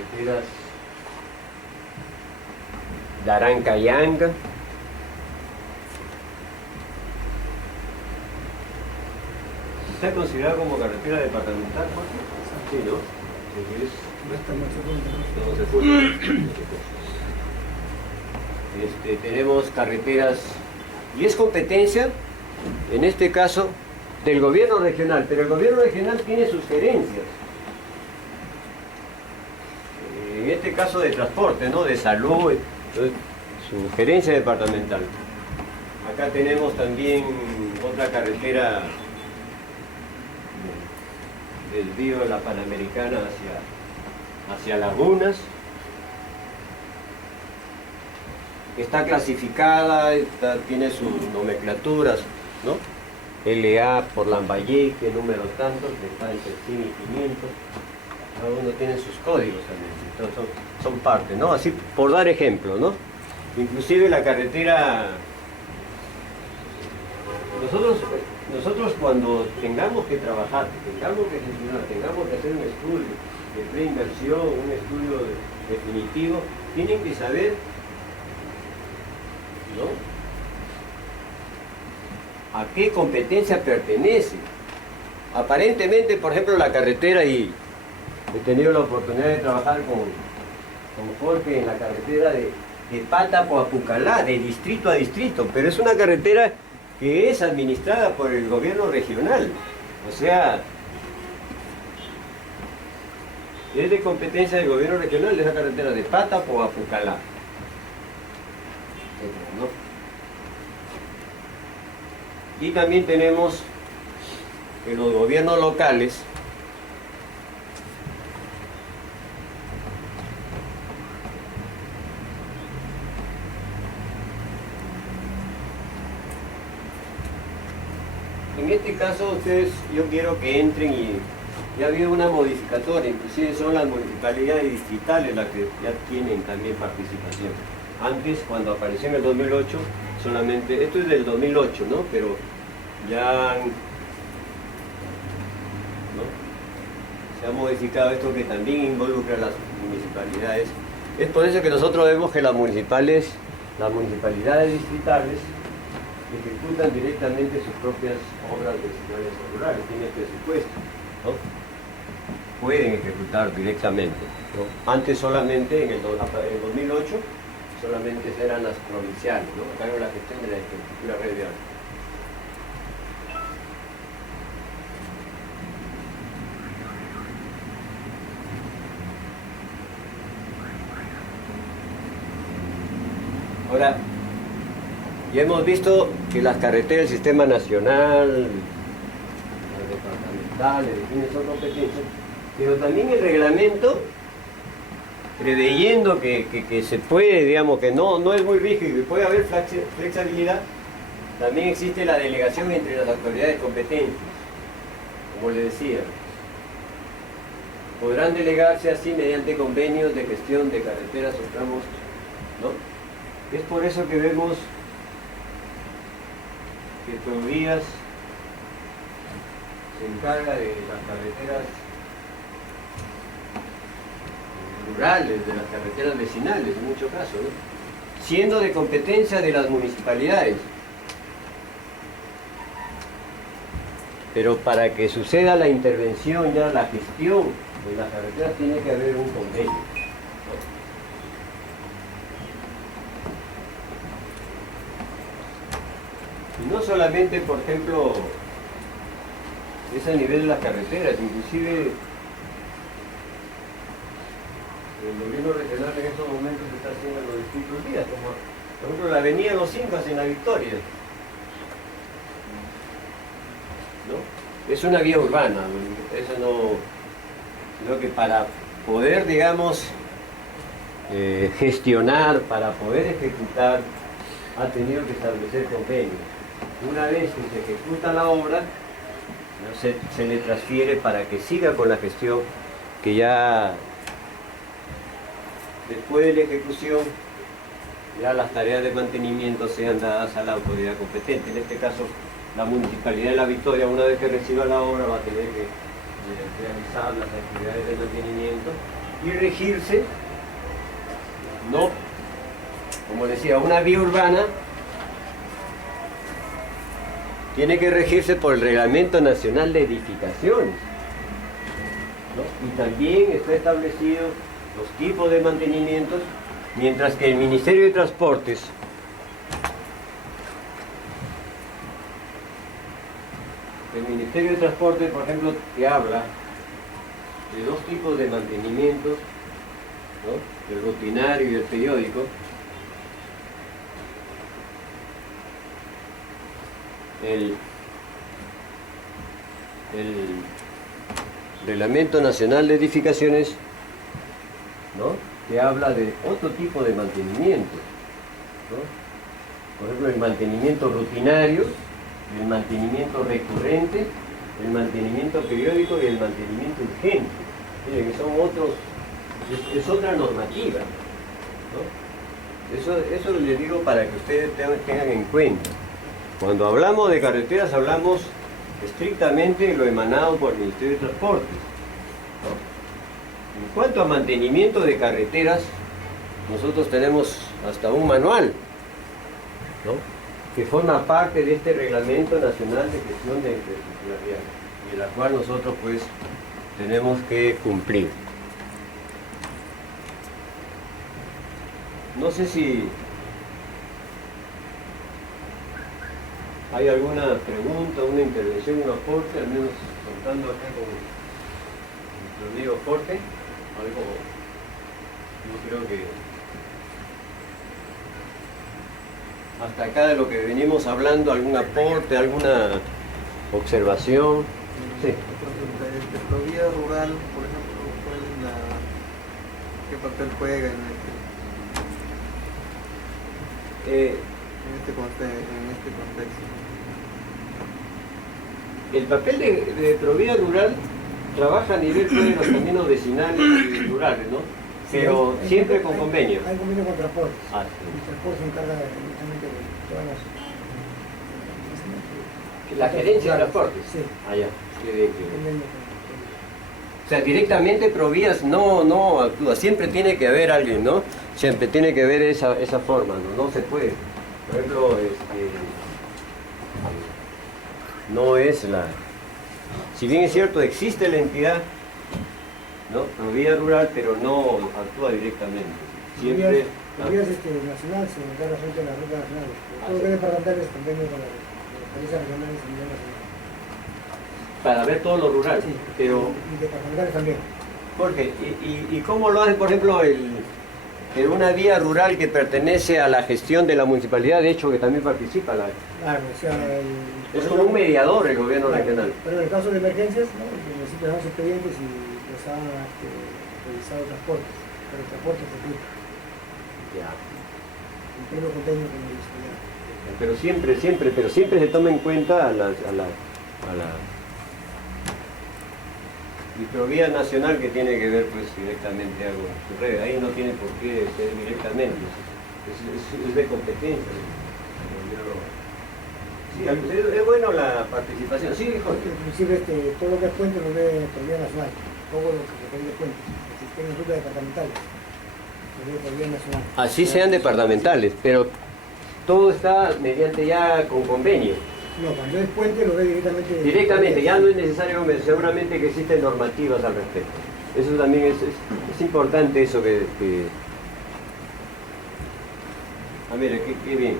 carreteras Daran-Cayanga. ¿Está considerada como carretera departamental, Jorge? Sí, ¿no? Sí, es. No se fue. Tenemos carreteras, y es competencia, en este caso, del gobierno regional, pero el gobierno regional tiene sus gerencias. En este caso de transporte, ¿no? De salud, entonces, su gerencia departamental. Acá tenemos también otra carretera del río de la Panamericana hacia Lagunas. Está clasificada, tiene sus nomenclaturas, ¿no? LA por Lambayeque, número tantos, que está entre 100 y 500. Cada uno tiene sus códigos también, entonces son parte, ¿no? Así por dar ejemplo, ¿no? Inclusive la carretera, nosotros cuando tengamos que trabajar, tengamos que gestionar, tengamos que hacer un estudio de preinversión, un estudio definitivo, tienen que saber, ¿no?, a qué competencia pertenece. Aparentemente, por ejemplo, la carretera, y he tenido la oportunidad de trabajar con Jorge en la carretera de Pátapo a Pucallá, de distrito a distrito, pero es una carretera que es administrada por el gobierno regional, o sea, es de competencia del gobierno regional, esa carretera de Pátapo a Pucallá, ¿no? Y también tenemos que los gobiernos locales en este caso ustedes, yo quiero que entren, y ya ha habido una modificatoria, inclusive son las municipalidades distritales las que ya tienen también participación. Antes, cuando apareció en el 2008, solamente, esto es del 2008, ¿no? Pero ya ¿no?, se ha modificado esto, que también involucra a las municipalidades. Es por eso que nosotros vemos que las municipalidades distritales ejecutan directamente sus propias obras vecinales o rurales, tienen presupuesto, ¿no? Pueden ejecutar directamente, ¿no? Antes solamente, en el 2008, solamente eran las provinciales, ¿no? A cargo de la gestión de la infraestructura red vial. Ahora, ya hemos visto que las carreteras del sistema nacional, las departamentales, definen son competencias, pero también el reglamento, preveyendo que se puede, digamos, que no es muy rígido y puede haber flexibilidad, también existe la delegación entre las autoridades competentes, como les decía. Podrán delegarse así mediante convenios de gestión de carreteras o tramos, ¿no? Es por eso que vemos que Provías se encarga de las carreteras rurales, de las carreteras vecinales en muchos casos, ¿no?, siendo de competencia de las municipalidades. Pero para que suceda la intervención, ya la gestión de las carreteras, tiene que haber un convenio, ¿no? Y no solamente, por ejemplo, es a nivel de las carreteras, inclusive el gobierno regional en estos momentos está haciendo los distintos días, como por ejemplo la avenida Los Incas en La Victoria, ¿no? Es una vía urbana, eso no, sino que para poder, digamos, gestionar, para poder ejecutar, ha tenido que establecer convenios. Una vez que se ejecuta la obra, ¿no?, se le transfiere para que siga con la gestión, que ya después de la ejecución, ya las tareas de mantenimiento sean dadas a la autoridad competente. En este caso, la Municipalidad de La Victoria, una vez que reciba la obra, va a tener que realizar las actividades de mantenimiento y regirse, no, como decía, una vía urbana tiene que regirse por el Reglamento Nacional de Edificaciones, ¿no? Y también está establecido los tipos de mantenimientos, mientras que el Ministerio de Transportes por ejemplo, te habla de dos tipos de mantenimientos, ¿no? El rutinario y el periódico. El Reglamento Nacional de Edificaciones, ¿no?, que habla de otro tipo de mantenimiento, ¿no? Por ejemplo, el mantenimiento rutinario, el mantenimiento recurrente, el mantenimiento periódico y el mantenimiento urgente. Miren, que son otros, es otra normativa, ¿no? Eso les digo para que ustedes tengan en cuenta. Cuando hablamos de carreteras hablamos estrictamente de lo emanado por el Ministerio de Transportes, ¿no? En cuanto a mantenimiento de carreteras, nosotros tenemos hasta un manual, ¿no?, que forma parte de este Reglamento Nacional de Gestión de Infraestructura Vial, y la cual nosotros pues tenemos que cumplir. No sé si hay alguna pregunta, una intervención, un aporte, al menos contando acá con nuestro amigo Jorge, algo, yo creo que hasta acá de lo que venimos hablando, algún aporte, alguna observación. Sí. De Provida Rural, por ejemplo, ¿qué papel juega en este contexto? El papel de Provida Rural trabaja a nivel de los caminos vecinales y rurales, ¿no? Pero sí, siempre con convenio. Hay convenio con transportes. Ah, sí. El transporte se encarga directamente de todas las... La gerencia de transportes. Sí. Allá. Qué bien, qué bien. Convenio O sea, directamente Provías no actúa. Siempre tiene que haber alguien, ¿no? Siempre tiene que haber esa forma, ¿no? No se puede. Por ejemplo, no es la... Si bien es cierto, existe la entidad, ¿no?, Provida Rural, pero no actúa directamente. Siempre... Provías nacional se encarga frente a las rutas nacionales. Todo lo que es departamental es convenio con las empresas regionales a nivel nacional. Para ver todo lo rural, Sí, pero... y departamentales también. Jorge, ¿y cómo lo hacen, por ejemplo, en una vía rural que pertenece a la gestión de la municipalidad, de hecho que también participa la... Claro, o sea, Es como un mediador el gobierno regional. Pero en el caso de emergencias, ¿no?, el municipio da los expedientes y les ha revisado transportes, pero el transporte se cumple. Ya. En pleno convenio con la municipalidad. Pero siempre se toma en cuenta a la Microvía Nacional, que tiene que ver pues directamente algo con su red. Ahí no tiene por qué ser directamente, es de competencia. Sí, es bueno la participación. Sí, Jorge. Inclusive todo lo que es puente lo ve Provida Nacional, todo lo que refiere puentes, que tienen rutas departamentales, lo ve Provida Nacional. Así sean departamentales, pero todo está mediante ya con convenio. No, cuando es puente lo ve directamente. Directamente, ya no es necesario, seguramente que existen normativas al respecto. Eso también es importante, eso que... Ah, mire, qué bien.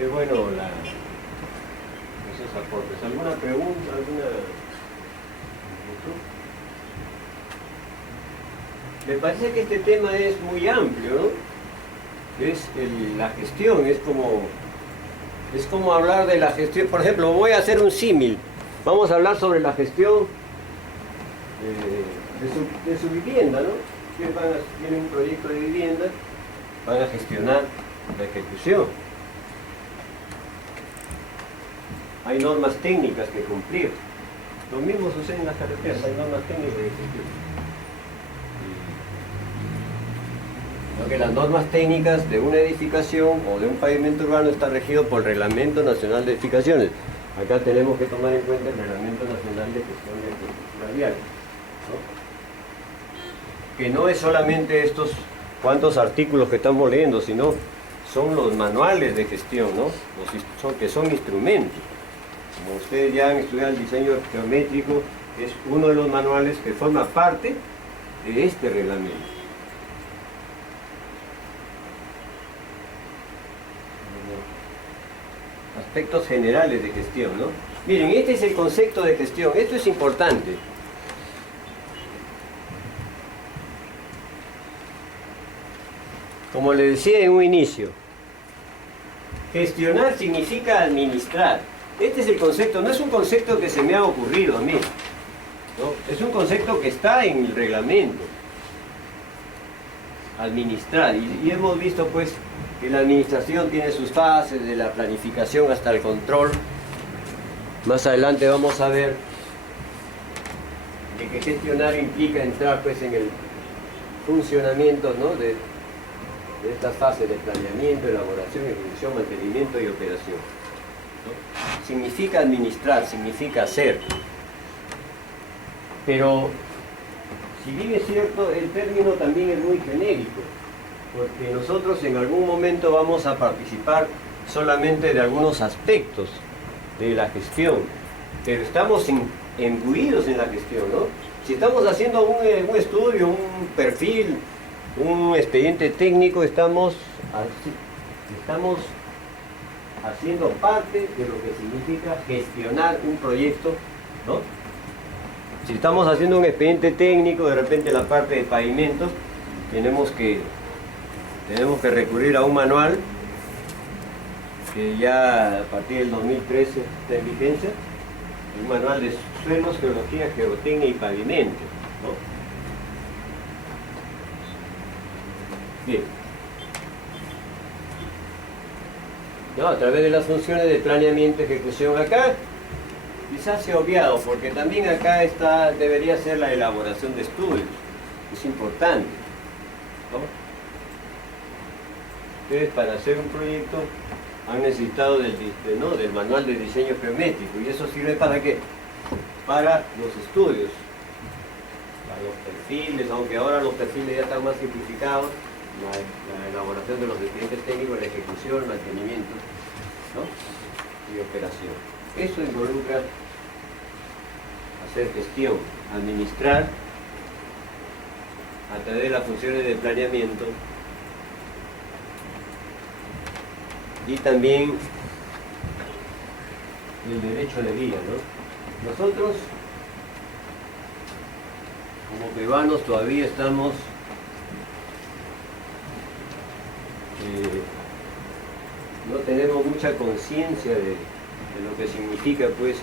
Es bueno esos aportes. ¿Alguna pregunta? Me parece que este tema es muy amplio, ¿no? Es la gestión, es como hablar de la gestión. Por ejemplo, voy a hacer un símil. Vamos a hablar sobre la gestión de su vivienda, ¿no? Tienen un proyecto de vivienda, van a gestionar la ejecución. Hay normas técnicas que cumplir. Lo mismo sucede en las carreteras, hay normas técnicas que cumplir. Que las normas técnicas de una edificación o de un pavimento urbano está regido por el Reglamento Nacional de Edificaciones. Acá tenemos que tomar en cuenta el Reglamento Nacional de Gestión de Infraestructura Vial, ¿no? porque no es solamente estos cuantos artículos que estamos leyendo, sino son los manuales de gestión, ¿no? Que son instrumentos. Como ustedes ya han estudiado el diseño geométrico, es uno de los manuales que forma parte de este reglamento. Aspectos generales de gestión, ¿no? Miren, este es el concepto de gestión. Esto es importante. Como les decía en un inicio, gestionar significa administrar. Este es el concepto, no es un concepto que se me ha ocurrido a mí, ¿no? Es un concepto que está en el reglamento. Administrar. Y hemos visto pues que la administración tiene sus fases, de la planificación hasta el control. Más adelante vamos a ver de que gestionar implica entrar pues en el funcionamiento, ¿no? de estas fases de planeamiento, elaboración, ejecución, mantenimiento y operación, ¿no? Significa administrar, significa hacer. Pero, si bien es cierto, el término también es muy genérico, porque nosotros en algún momento vamos a participar solamente de algunos aspectos de la gestión, pero estamos imbuidos en la gestión, ¿no? Si estamos haciendo un estudio, un perfil, un expediente técnico, estamos haciendo parte de lo que significa gestionar un proyecto, ¿no? Si estamos haciendo un expediente técnico, de repente la parte de pavimentos, tenemos que recurrir a un manual que ya a partir del 2013 está en vigencia, un manual de suelos, geología, geotecnia y pavimento, ¿no? Bien. No, a través de las funciones de planeamiento y ejecución acá, quizás se ha obviado, porque también acá debería ser la elaboración de estudios, es importante, ¿no? Ustedes para hacer un proyecto han necesitado del manual de diseño geométrico, y eso sirve ¿para qué? Para los estudios, para los perfiles, aunque ahora los perfiles ya están más simplificados, la elaboración de los expedientes técnicos, la ejecución, el mantenimiento, ¿no? Y operación. Eso involucra hacer gestión, administrar a través de las funciones de planeamiento y también el derecho de vía, ¿no? Nosotros como peruanos todavía estamos no tenemos mucha conciencia de lo que significa pues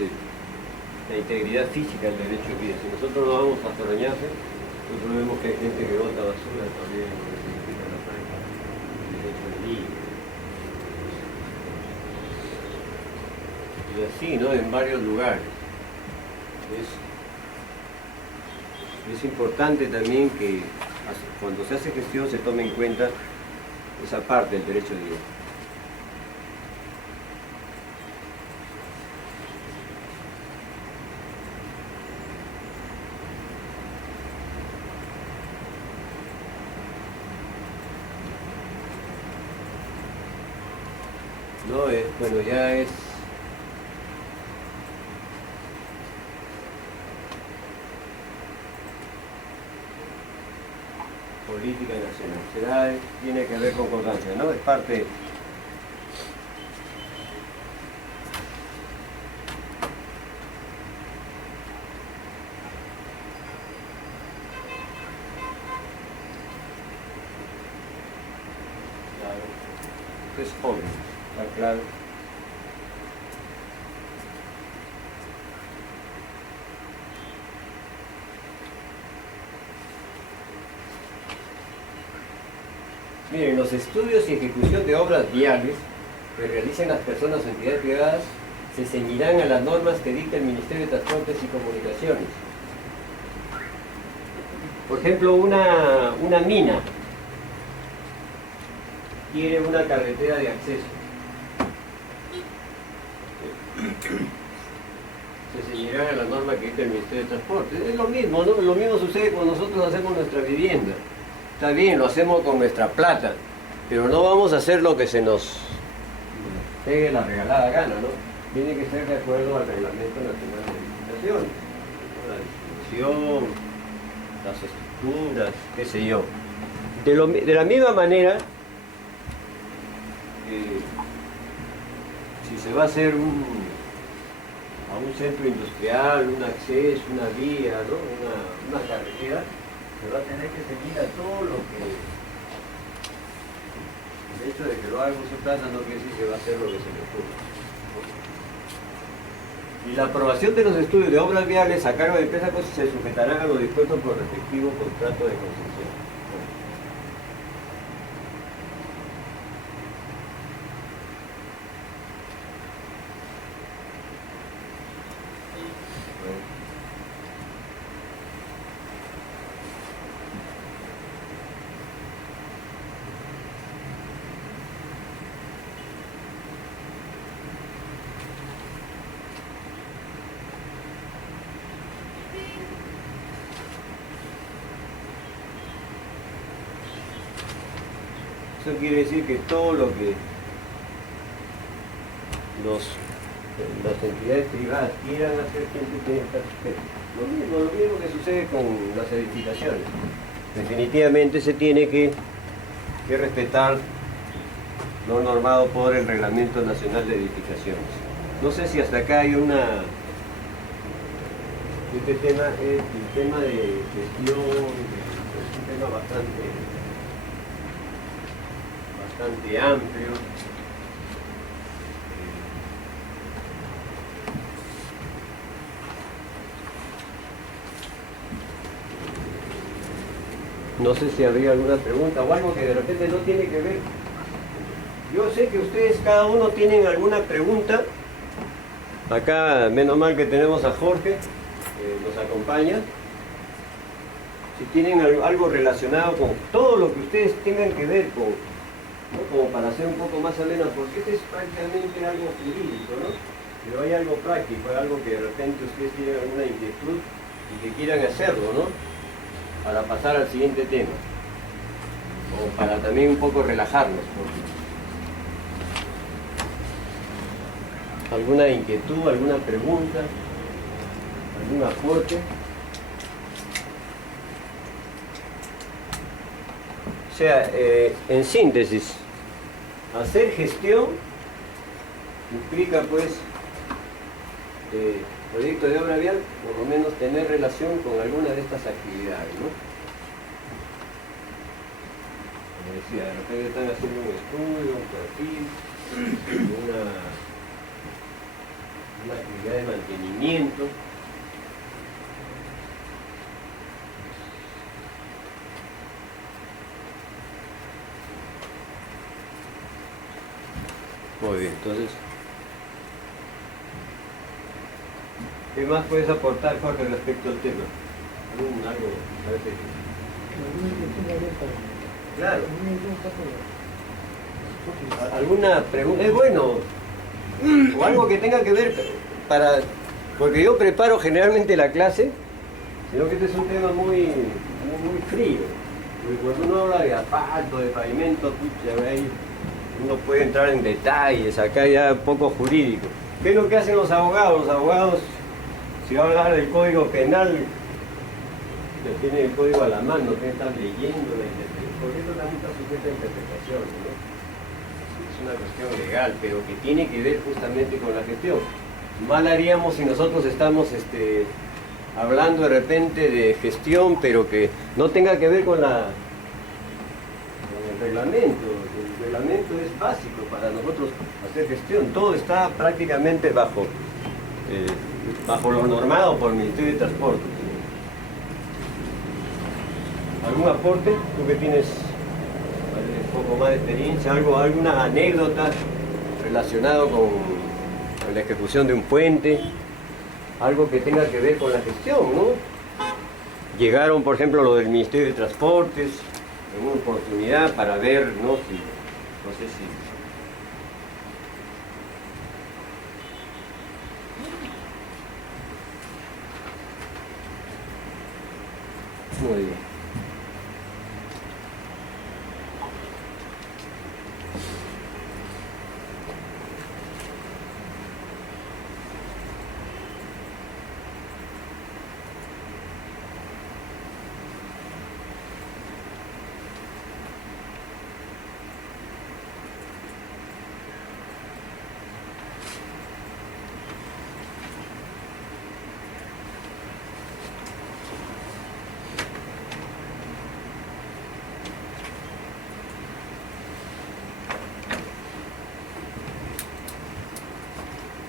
la integridad física del derecho de vida. Si nosotros nos vamos a Toroñaje, nosotros vemos que hay gente que bota basura también, lo que significa la franca, el derecho de vida. Y así, ¿no? En varios lugares. Es importante también que cuando se hace gestión se tome en cuenta esa parte del derecho de vida. No, bueno, ya es política nacional, tiene que ver con concordancia, ¿no? Es parte. Claro. Esto es obvio, está claro. Miren, los estudios y ejecución de obras viales que realicen las personas o entidades privadas se ceñirán a las normas que dicta el Ministerio de Transportes y Comunicaciones. Por ejemplo, una mina quiere una carretera de acceso. se ceñirán a la norma que dice el Ministerio de Transporte. Es lo mismo, ¿no? Lo mismo sucede cuando nosotros hacemos nuestra vivienda. Está bien, lo hacemos con nuestra plata, pero no vamos a hacer lo que se nos pegue la regalada gana, ¿no? Tiene que ser de acuerdo al Reglamento Nacional de Edificaciones. La distribución, las estructuras, qué sé yo. De la misma manera, si se va a hacer a un centro industrial, un acceso, una vía, ¿no? una carretera, se va a tener que seguir a todo lo que... El hecho de que lo haga con su plata no quiere decir que va a hacer lo que se le ocurra. Y la aprobación de los estudios de obras viales a cargo de empresas se sujetarán a lo dispuesto por el respectivo contrato de concesión. Eso quiere decir que todo lo que las entidades privadas quieran hacer siempre tiene que estar sujeto. Lo mismo que sucede con las edificaciones. Definitivamente se tiene que respetar lo normado por el Reglamento Nacional de Edificaciones. No sé si hasta acá hay este tema es el tema de gestión, es un tema bastante amplio. No sé si habría alguna pregunta o algo que de repente no tiene que ver. Yo sé que ustedes cada uno tienen alguna pregunta. Acá, menos mal que tenemos a Jorge, que nos acompaña. Si tienen algo relacionado con todo lo que ustedes tengan que ver con, ¿no? Como para hacer un poco más ameno, porque este es prácticamente algo jurídico, ¿no? Pero hay algo práctico, algo que de repente ustedes tienen alguna inquietud y que quieran hacerlo, ¿no? Para pasar al siguiente tema. O para también un poco relajarnos. ¿Alguna inquietud, alguna pregunta, algún aporte? O sea, en síntesis, hacer gestión implica pues proyecto de obra vial, por lo menos tener relación con alguna de estas actividades, ¿no? Como decía, de repente están haciendo un estudio, un perfil, una actividad de mantenimiento. Muy bien, entonces, ¿qué más puedes aportar, Jorge, respecto al tema? Algo, parece que... Claro. ¿Alguna pregunta? Es bueno. O algo que tenga que ver porque yo preparo generalmente la clase, sino que este es un tema muy frío. Porque cuando uno habla de asfalto, de pavimento, pucha, ahí uno puede entrar en detalles, acá ya un poco jurídico. ¿Qué es lo que hacen los abogados? Los abogados, si va a hablar del Código Penal, ya tienen el código a la mano, que están leyendo la interpretación, porque esto también está sujeto a interpretación, ¿no? Es una cuestión legal, pero que tiene que ver justamente con la gestión. Mal haríamos si nosotros estamos hablando de repente de gestión, pero que no tenga que ver con el reglamento. El reglamento es básico para nosotros hacer gestión. Todo está prácticamente bajo lo normado por el Ministerio de Transporte. ¿Algún aporte? Tú que tienes un poco más de experiencia, alguna anécdota relacionada con la ejecución de un puente, algo que tenga que ver con la gestión, ¿no? Llegaron, por ejemplo, lo del Ministerio de Transportes en una oportunidad para ver, no sé si Muy bien.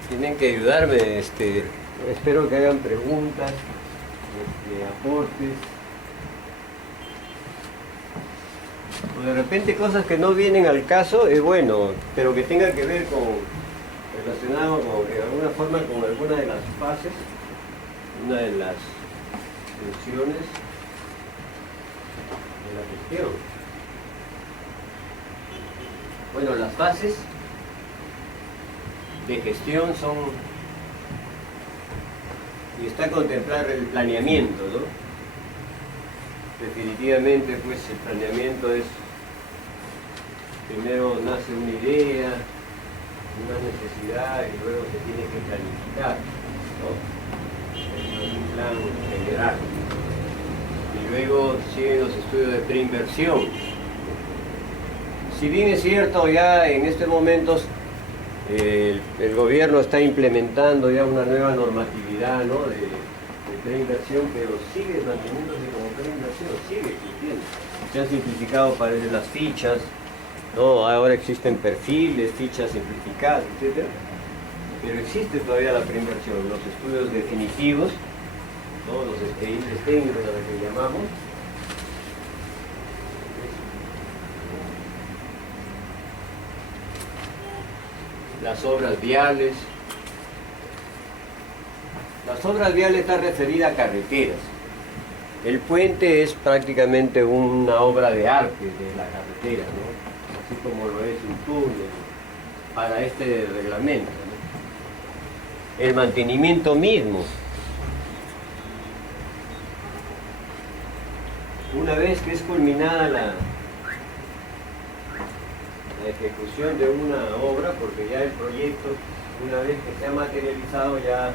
Tienen que ayudarme, espero que hagan preguntas, aportes, o de repente cosas que no vienen al caso, es bueno, pero que tenga que ver relacionado de alguna forma con alguna de las fases, una de las funciones de la gestión. Bueno, las fases de gestión son, y está contemplar el planeamiento, ¿no? Definitivamente, pues el planeamiento es, primero nace una idea, una necesidad, y luego se tiene que planificar, ¿no? Es un plan general. Y luego siguen los estudios de preinversión. Si bien es cierto, ya en estos momentos el gobierno está implementando ya una nueva normatividad, ¿no?, de preinversión, pero sigue manteniéndose como preinversión, sigue existiendo. Se han simplificado, parece, las fichas, ¿no? Ahora existen perfiles, fichas simplificadas, etc. Pero existe todavía la preinversión, los estudios definitivos, ¿no?, los expedientes técnicos a los que llamamos. Las obras viales. Las obras viales están referidas a carreteras. El puente es prácticamente una obra de arte de la carretera, ¿no? Así como lo es un túnel para este reglamento, ¿no? El mantenimiento mismo. Una vez que es culminada la ejecución de una obra, porque ya el proyecto, una vez que se ha materializado, ya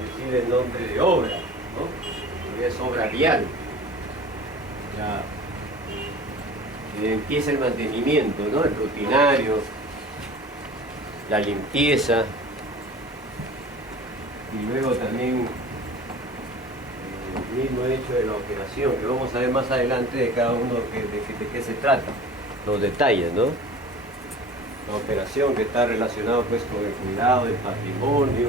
recibe el nombre de obra, ¿no? Porque es obra vial. Ya empieza el mantenimiento, ¿no?, el rutinario, la limpieza, y luego también el mismo hecho de la operación, que vamos a ver más adelante de cada uno de qué se trata, los detalles, ¿no? La operación que está relacionada, pues, con el cuidado del patrimonio,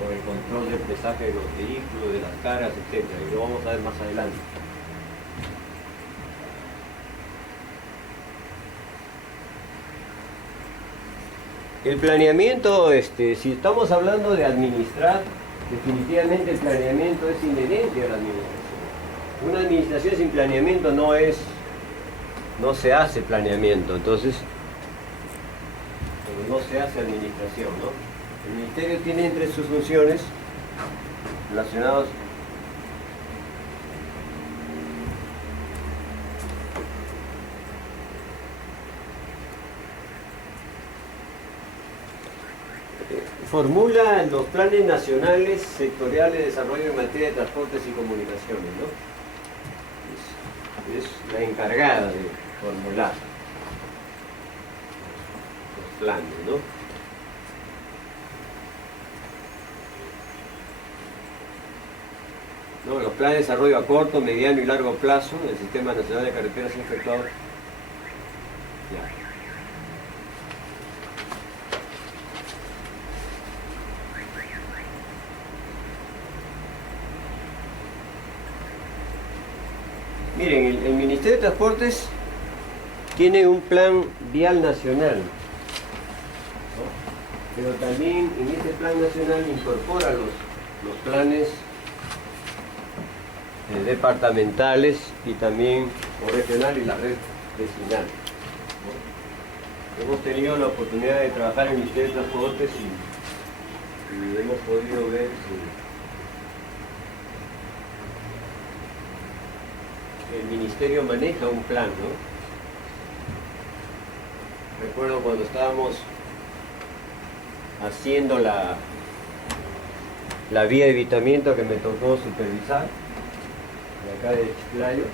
con el control del pesaje de los vehículos, de las cargas, etc. Y lo vamos a ver más adelante. El planeamiento, si estamos hablando de administrar, definitivamente el planeamiento es inherente a la administración. Una administración sin planeamiento no se hace planeamiento, entonces no se hace administración, ¿no? El ministerio tiene entre sus funciones relacionadas formula los planes nacionales sectoriales de desarrollo en materia de transportes y comunicaciones, ¿no? Es la encargada de formular los planes, ¿no? Los planes de desarrollo a corto, mediano y largo plazo del Sistema Nacional de Carreteras y Efectuados. Miren, el Ministerio de Transportes tiene un plan vial nacional, ¿no? Pero también en ese plan nacional incorpora los planes departamentales y también regional y la red vecinal, ¿no? Hemos tenido la oportunidad de trabajar en el Ministerio de Transportes y hemos podido ver el ministerio maneja un plan, ¿no? Recuerdo cuando estábamos haciendo la vía de evitamiento que me tocó supervisar, de acá de Chiclayo,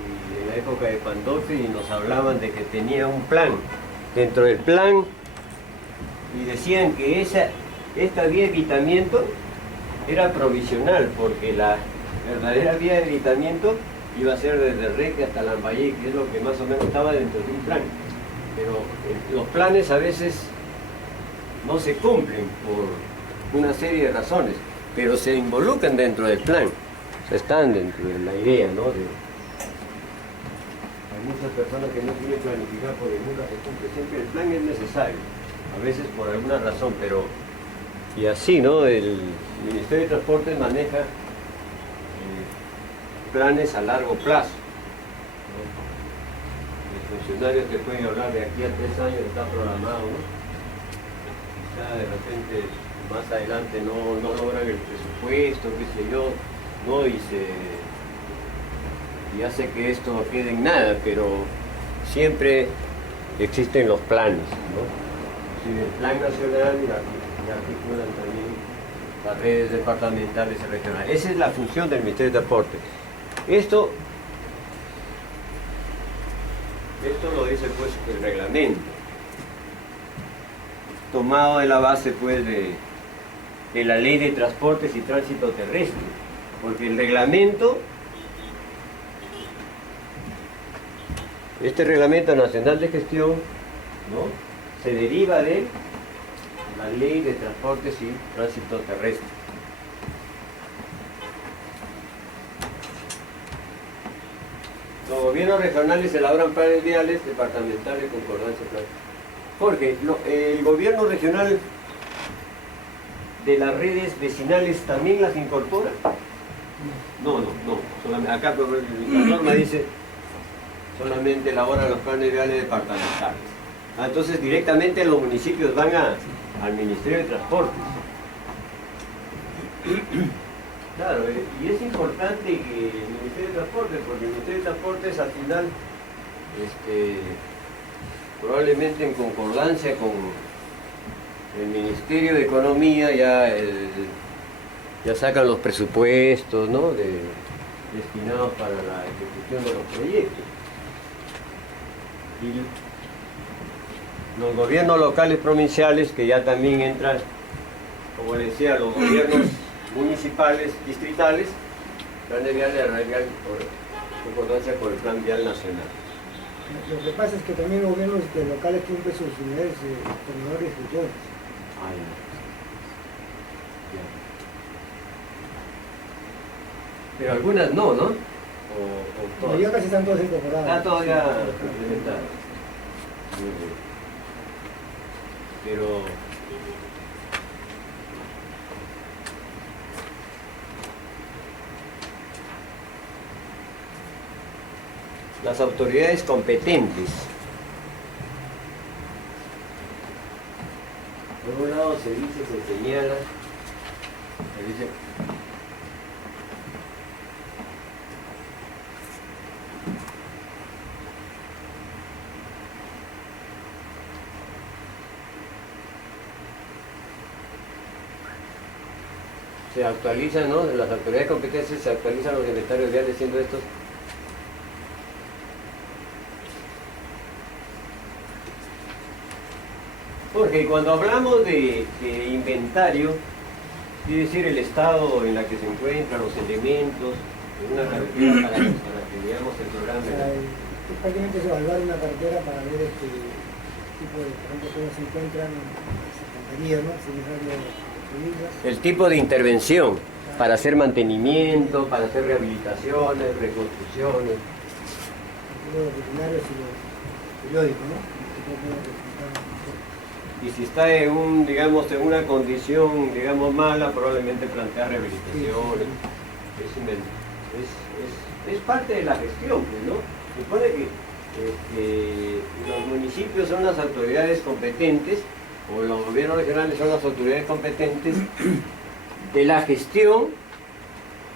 y en la época de Pandolfi, y nos hablaban de que tenía un plan. Dentro del plan, y decían que esta vía de evitamiento era provisional, porque la verdadera vía de evitamiento iba a ser desde Reque hasta Lambayeque, que es lo que más o menos estaba dentro de un plan. Pero los planes a veces no se cumplen por una serie de razones, pero se involucran dentro del plan, o sea, están dentro de la idea, ¿no? Hay muchas personas que no quieren planificar porque nunca se cumple. Siempre el plan es necesario, a veces por alguna razón, pero... Y así, ¿no? El Ministerio de Transportes maneja planes a largo plazo, ¿no? Los funcionarios te pueden hablar de aquí a 3 años, está programado, ¿no? Ya de repente, más adelante no logran el presupuesto, qué sé yo, ¿no? Y hace que esto no quede en nada, pero siempre existen los planes, ¿no? Sí, el plan nacional y articulan también las redes departamentales y regionales. Esa es la función del Ministerio de Transporte. Esto lo dice pues el reglamento, tomado de la base pues de la Ley de Transportes y Tránsito Terrestre, porque el reglamento, este Reglamento Nacional de Gestión, ¿no?, se deriva de la Ley de Transportes y Tránsito Terrestre. Los gobiernos regionales elaboran planes viales departamentales con concordancia. Jorge, ¿el gobierno regional de las redes vecinales también las incorpora? No. Solamente, acá la norma dice solamente elabora los planes viales departamentales. Entonces directamente los municipios van al Ministerio de Transportes. Claro, y es importante que el Ministerio de Transportes, porque el Ministerio de Transportes al final, probablemente en concordancia con el Ministerio de Economía, ya sacan los presupuestos, ¿no?, destinados para la ejecución de los proyectos. Y los gobiernos locales provinciales, que ya también entran, como les decía, los gobiernos municipales, distritales, plan de vial de arraigar por concordancia con el plan vial nacional. Lo que pasa es que también los gobiernos locales cumplen sus unidades terminadores y funciones. Pero algunas no, ¿no? O todas. Ya casi están todas incorporadas. Está todavía implementada. Muy bien. Pero las autoridades competentes. Por un lado se señala, se dice se actualizan, ¿no? Las autoridades competentes se actualizan los inventarios viales, siendo estos porque cuando hablamos de inventario, quiere decir el estado en la que se encuentran los elementos en una carretera para que veamos el programa. O sea, prácticamente es evaluar una carretera para ver este tipo de, por ejemplo, cómo se encuentran las alcantarillas, ¿no? Si es necesario. El tipo de intervención para hacer mantenimiento, para hacer rehabilitaciones, reconstrucciones. Los veterinarios y los periódicos, ¿no? Y si está en digamos, en una condición, digamos, mala, probablemente plantea rehabilitaciones. Es parte de la gestión, ¿no? Se supone que los municipios son las autoridades competentes, o los gobiernos regionales son las autoridades competentes de la gestión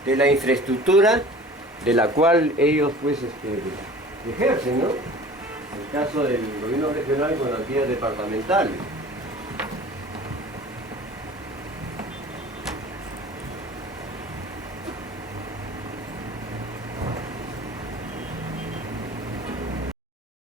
de la infraestructura de la cual ellos pues ejercen, ¿no? El caso del gobierno regional con las vías departamentales.